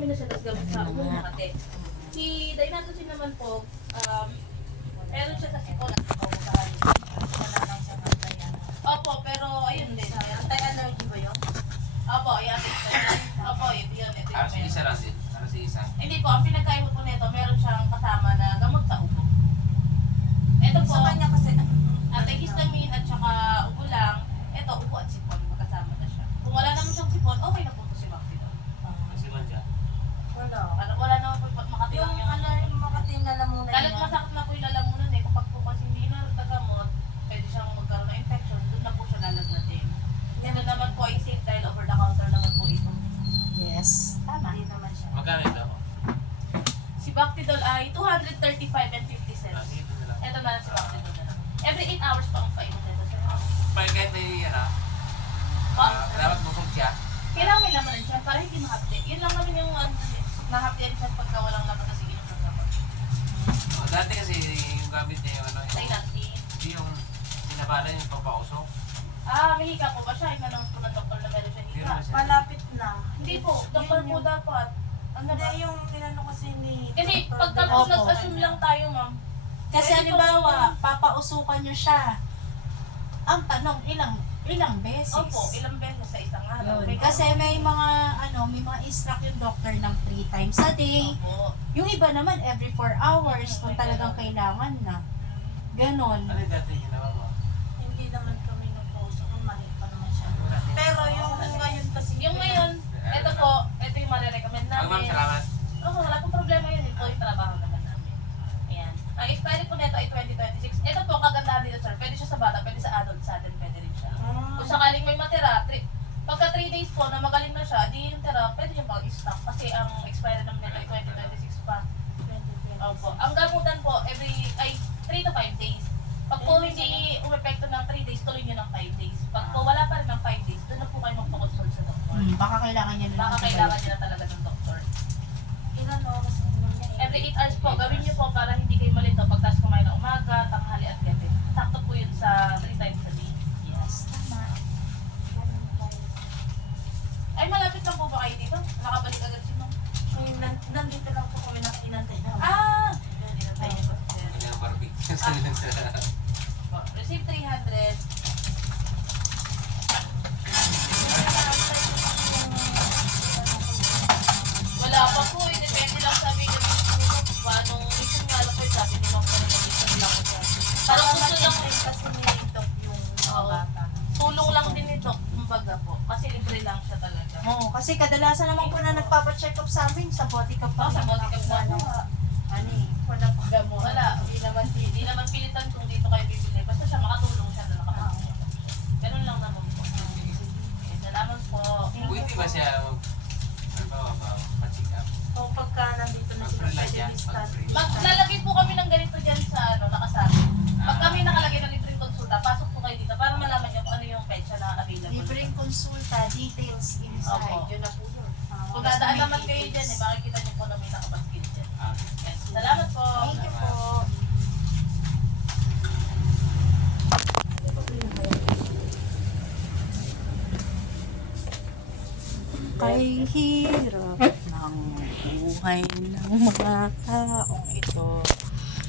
namin na siya tas gamot sa Makati. Si Dainatosin naman po, meron siya sa sipon at pagkakaan. Wala lang siya nantayan. Opo, pero ayun din. Anti-allergy ba yun? Opo, i-update ko. Opo, ito yun. Si isa lang din. Si isa. Hindi po, ang pinagkaiba po nito, meron siyang kasama na gamot sa ubo. Ito po, Sa kanya kasi, antihistamine at saka ubo lang. Ito, ubo at sipon, magkasama na siya. Kung wala naman siyang sipon, okay na po ito si Bactidol. Si Manja. wala. Wala naman po makatilang Yung ano, yung makating na lamunan Lalo't niya. masakit na po yung lalamunan eh. Kapag po kasi hindi na tagamot, pwede siyang magkaroon ng infection, doon na po siya lalagnatin. Ito naman po ay safe dahil over the counter naman po ito. Yes, tama. Hindi naman siya. Magkano ito? Si Bactidol ay 235 and 50 cents. Dito na lang. Ito na lang si Bactidol na lang. Every 8 hours pa ang painom nito, sir. Pag kahit may dapat busog siya. Kailangan may laman siya para hindi mahapdi. Yun lang naman yung nahapdihan siya pagka walang laman kasi inom ng laman. Dati kasi yung gamit niya yung ano, Sa inati. hindi yung sinabala yung pampausok. May hika po ba siya? Yung nanong po ng doktor na meron siya hika. Malapit na. Hindi po, doktor po dapat. Ano Hindi ba? yung inano kasi ni... Kasi pagka Opo. nag-assume lang tayo, ma'am. Kasi halimbawa, papausukan nyo siya. Ang tanong, ilang beses? Opo, ilang beses sa isang araw. Yun. Kasi may mga instruct yung doctor ng 3 times a day. Opo. Yung iba naman every 4 hours kung talagang kailangan na. Ganon. Ano yung dati ginawa mo? Hindi naman kami nag-post. Maliit pa naman siya. Pero yung ngayon kasi... Yung ngayon, ito po, ito yung marirecommend Ma'am, namin. salamat. Oo, wala pong problema yun. Ito yung trabaho naman namin. Ayan. Ang expiry po nito ay 2026. Ito po, kagandahan dito, sir. Pwede siya sa bata, pwede sa adult, sa atin, pwede rin siya. Kung sakaling may matira, pagka 3 days po na magaling na siya, di yung tira, pwede yung pang-stock. Kasi ang expiry naman nito ay 2026 pa. Opo. Ang gamutan po, 3 to 5 days. Pag po hindi umepekto ng 3 days, tuloy nyo ng 5 days. Pag po wala pa rin ng 5 days, doon na po kayo magpa-consult sa doktor. Baka kailangan niya na Baka kailangan nyo na talaga ng doktor. Ilan oras na niya? Every 8 hours po, gawin nyo po para hindi kayo malito pagtas kumain ng umaga, tanghali at gabi. Sakto po yun sa 3 times a day. Yes, tama. Ay, malapit lang po ba kayo dito? Nakabalik agad si Ma'am. Nandito lang po kami na inantay na. Hindi na tayo po. Ano yung barbie? Receive 300. Wala pa po eh. Depende lang sabi ko dito. Paano, minsan nga lang po eh, sabi ni Ma'am na minsan lang po siya. Parang gusto lang rin kasi nilitok yung mga bata. tulong lang din nito, kumbaga po. Kasi libre lang siya talaga. Oo, kasi kadalasan naman po na nagpapa-check up sa amin sa body cap pa. Sa body cap na po. Wala pa. Gamo, wala. Hindi naman pilitan kung dito kayo bibili. Basta siya makatulong siya na nakapagpunta. Ganun lang naman po. Okay, salamat po. Pwede ba siya mag-check up? O pagka nandito na sila, Mag-free lang pwede siya, discuss. mag-free. Maglalagay po kami ng ganito dyan sa nakasabi. Pag kami nakalagay ng libreng konsulta, pasok po kayo dito para malaman niyo kung ano yung petsa na available. Libreng konsulta, details inside. Opo. Yun na po yun. Kung dadaan naman kayo dyan, makikita niyo po na may nakabaskil dyan. Yes. Salamat po. Thank you po. Kay hirap ng buhay ng mga taong ito.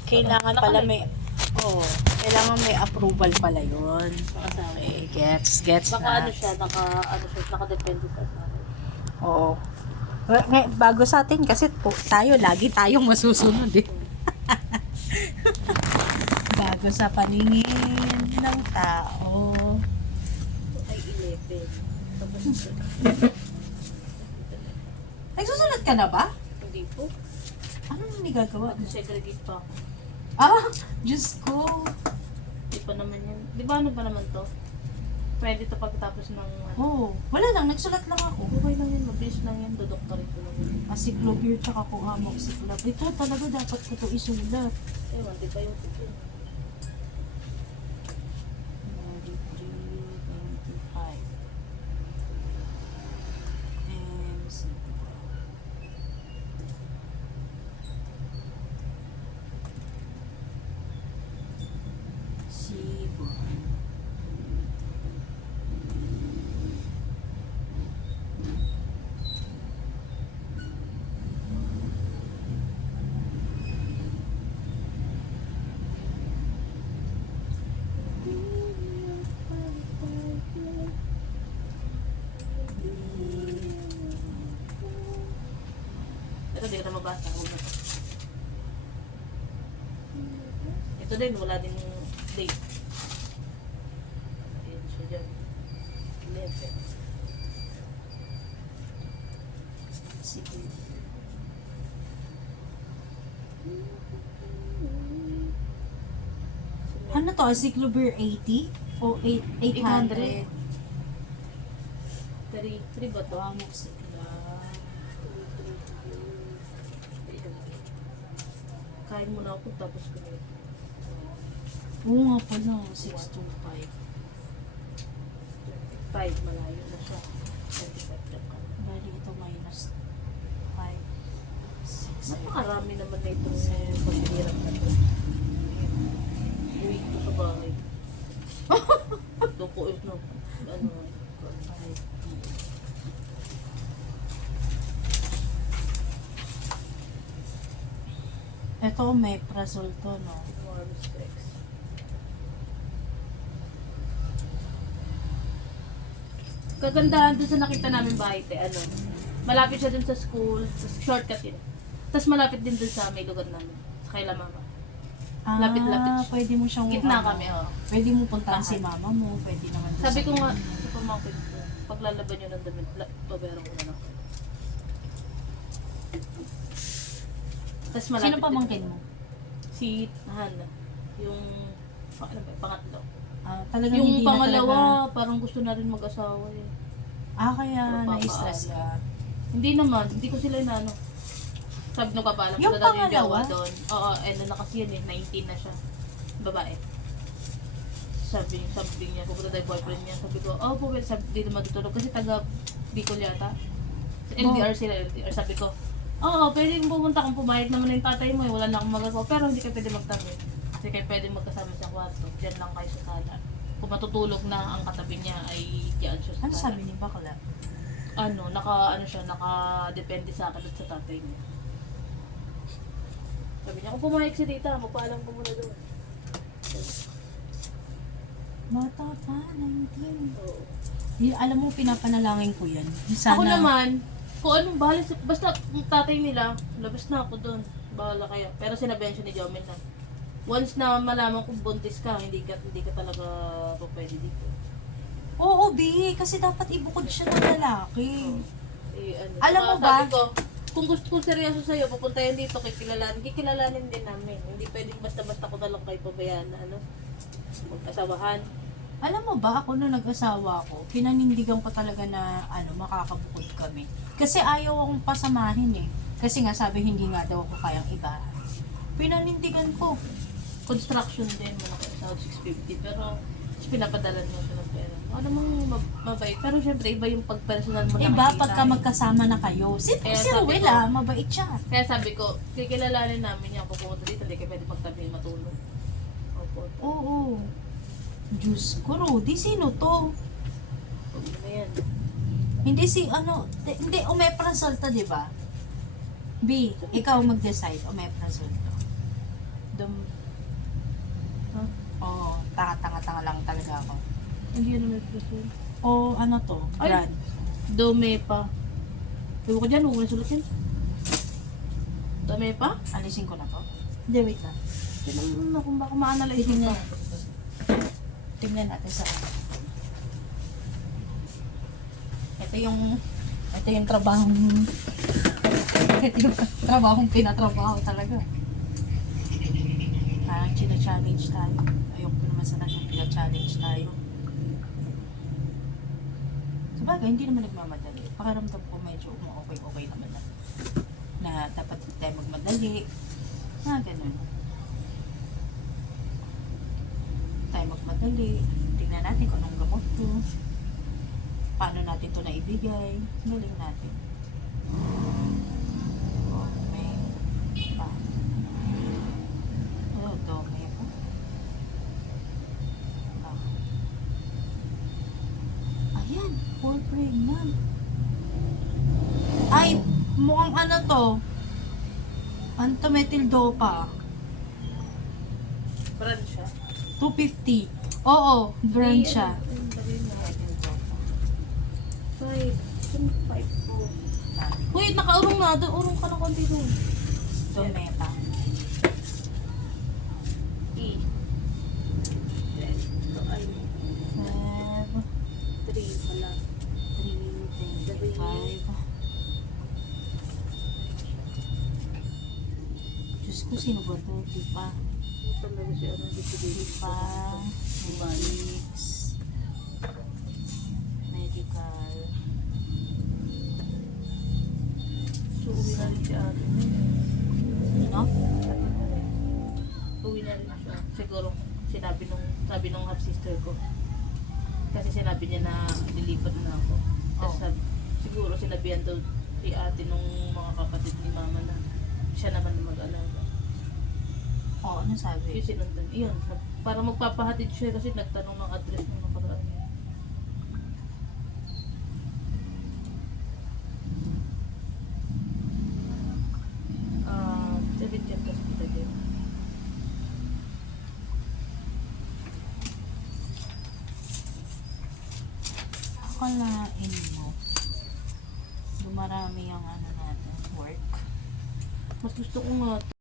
Kailangan pala may kailangan may approval pala yun. Okay, gets Baka na. nakadepende sa Oo. Bago sa atin kasi lagi tayong masusunod eh. Bago sa paningin ng tao. ay 11. Nagsusulat ka na ba? Hindi po. Ano nang nagagawa? Segregate pa ako. Diyos ko. Di pa naman yan. Di ba ano ba naman to? Pwede to pagkatapos ng Wala lang, nagsulat lang ako. Okay lang yan, mabilis lang yan. Dodoktorin ko lang yan. Acyclovir tsaka kung amoxiclav. Ito talaga dapat ko ito isulat. Ewan, di pa yung tuto. 93, 25. Sibo. Sibo. Ito, di ko na mabasa. Huwag na to. Ito din, wala din date. Ayan siya dyan. 11. Sige. Ano to? Cyclobeer 80? O 800? 3 ba to? Amoxicillin. Kain muna ako tapos kumain. Oo nga pala, 625. 5, malayo na siya. 25 lang ka. Bali ito minus 5, 6, 7. Napakarami naman na itong paghihirap na to. Uwi ko sa bahay. Ito ko, no, ano, 5. Ito may prazol to, no? Marvis Rex. Kagandahan dun sa nakita namin bahay, te, ano, malapit siya dun sa school, shortcut yun. Tapos malapit din dun sa may lugar namin, sa kaila mama. Lapit-lapit siya. Pwede mo siyang Gitna kami, oh. Pwede mo puntahan si mama mo, pwede naman doon Sabi sa- ko nga, sa pamangkin ko, paglalaban nyo ng damit, pabayarang ko na lang. Tapos malapit Sino pamangkin din- mo? Si Hana. Yung, ano ba, pangatlo. Talagang Yung hindi na pangalawa, talaga. parang gusto na rin mag-asawa eh. Kaya Napapaalam. na-stress ka. Hindi naman, hindi ko sila inaano. Sabi nung kapalam Yung ko na daw yung pangalawa? jowa doon. Oo, ano na kasi yun eh, 19 na siya. Babae. Sabi niya, pupunta tayo boyfriend niya. Sabi ko, oh, pwede, sabi dito matutulog kasi taga Bicol yata. LDR sila, LDR. Sabi ko, oo, pwede kong pumunta kung pumayag naman yung tatay mo eh. Wala na akong magagawa. Pero hindi kayo pwede magtabi. Kasi kayo pwede magkasama sa kwarto. Diyan lang kayo sa sala. Kung matutulog na ang katabi niya ay diyan siya sa Ano sala. sabi ni Bakla? Ano siya, naka-depende sa akin at sa tatay niya. Sabi niya, kung pumayag si tita, magpaalam ko muna doon. Bata pa, 19. Oo. Alam mo, pinapanalangin ko yan. Sana, Ako naman, kung anong bahala, basta yung tatay nila, labas na ako doon. Bahala kayo. Pero sinabihan siya ni Jomel na, once na malaman kung buntis ka, hindi ka talaga pwede dito. Oo, B, kasi dapat ibukod siya ng lalaki. Alam mo Saka ba? Sabi ko, kung seryoso sa'yo, pupunta yan dito, kikilalanin din namin. Hindi pwedeng basta-basta ko na lang kayo pabayaan na magkasawahan. Alam mo ba, ako nung nag-asawa ko, pinanindigan ko talaga na makakabukod kami. Kasi ayaw akong pasamahin eh. Kasi nga sabi, hindi nga daw ako kayang iba. Pinanindigan ko. Construction din, malaki sa 650, pero pinapadala mo siya ng pera. Ano mong mabait. Pero syempre, iba yung pag-personal mo Iba nakikita pagka eh. magkasama na kayo. Si Kaya Ruel sabi ko- mabait siya. Kaya sabi ko, kikilalanin namin yan. Kung pumunta dito, hindi kayo pwede magtabi matulog. Opo. Oo. Diyos ko, Rudy, sino to? Huwag mo na yan. Hindi hindi, omeprazole to, di ba? B, ikaw mag-decide, omeprazole to. Huh? Oo, tanga-tanga lang talaga ako. Hindi yan may presyon. O ano to, Ay. brand. Dome pa. Ewan ko dyan, huwag mo na sulutin. Dome pa? Alisin ko na to. Hindi, wait lang. Tignan mo kung baka ma-analyze Tingnan. pa. Tingnan natin sa ito yung trabahong ito yung trabahong pinatrabaho talaga. Parang china-challenge tayo. Ayoko pa naman sana yung pina-challenge tayo. Sabagay, hindi naman nagmamadali. Pakaramdam ko medyo okay naman na dapat tayo magmadali. Ganun. Tayo magmadali. Tingnan natin kung anong gamot to. Paano natin to naibigay. Galing natin. Okay. Pa. Dome po. Ayan. For pregnant. Ay, mukhang ano to. Antometyldopa. Brand siya. 250. Oo, brand siya. 5. 5 po. sabi. Wait, nakaurong na. Doon, urong ka na konti doon. Tometa. E. Ito ay Feb 3 pala. 3, 25. Diyos ko, sino ba ito? Di pa. Ito talaga siya. Ano, dito Di pa. Medics. Medical. So, uwi na rin si ate. Ano? Uwi na rin siya. Siguro, sabi nung half sister ko. Kasi sinabi niya na lilipat na ako. Tapos Oh. siguro sinabihan daw si ate nung mga kapatid ni mama na siya naman na mag-alaga. Oo, ano sabi? Yung sinundan. Iyon, para magpapahatid siya kasi nagtanong ng address ng nakaraan. Sabi check kasi kita din. Akalain mo. Dumarami ang ano natin, work. Mas gusto ko nga